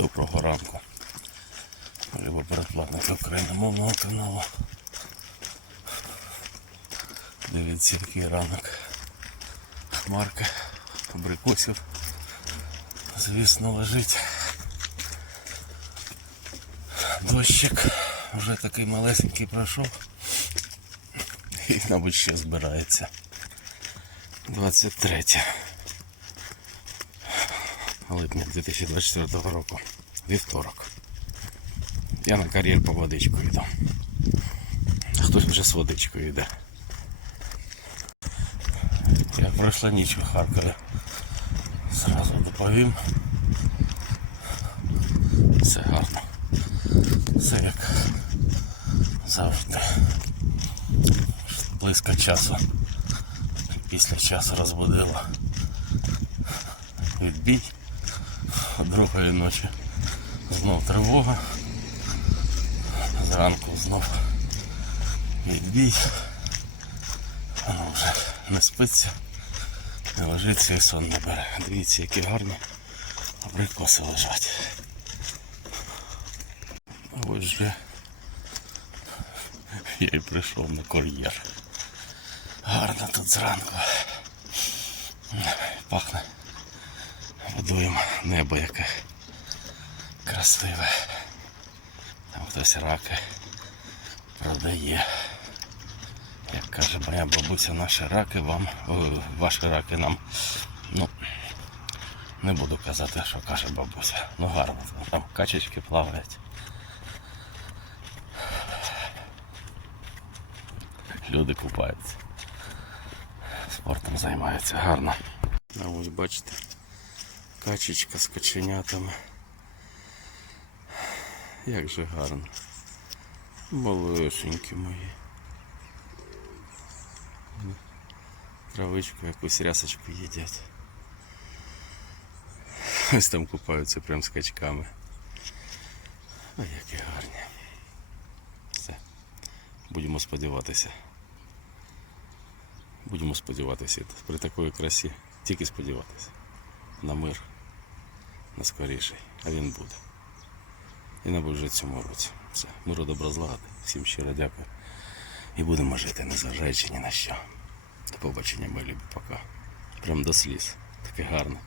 Доброго ранку. Любо передплатники україномовного каналу. Дивіться, який ранок. Хмарка, абрикосів. Звісно, лежить. Дощик вже такий малесенький пройшов. І, мабуть, ще збирається. 23 липня 2024 року. Вівторок. Я на кар'єр по водичку йду. Хтось вже з водичкою йде. Як пройшла ніч у Харкові. Зразу доповім. Все гарно. Все як завжди. Близько часу. Після часу розбудило. Відбій. Другої ночі знов тривога. Зранку знов відбій. Воно вже не спиться, не ложиться і сон не бере. Дивіться, які гарні абрикоси лежать. Ось же я і прийшов на кар'єр. Гарно тут зранку. Пахне водою небо яке красиве. Там хтось раки продає. Як каже моя бабуся, наші раки вам, ваші раки нам. Ну, не буду казати, що каже бабуся. Ну гарно, там качечки плавають. Люди купаються. Спортом займаються гарно. А ось бачите, качечка з каченятами. Як же гарно. Малешенькі мої. Травичку, якусь рясочку їдять. Ось там купаються прям з качками. Ой, які гарні. Все. Будемо сподіватися. Будемо сподіватися. При такої красі тільки сподіватися. На мир. На скоріший. А він буде. І не вже в цьому році. Все. Миру добра злагоди. Всім щиро дякую. І будемо жити, незважаючи ні на що. До побачення, мої любі, пока. Прям до сліз. Таке гарне.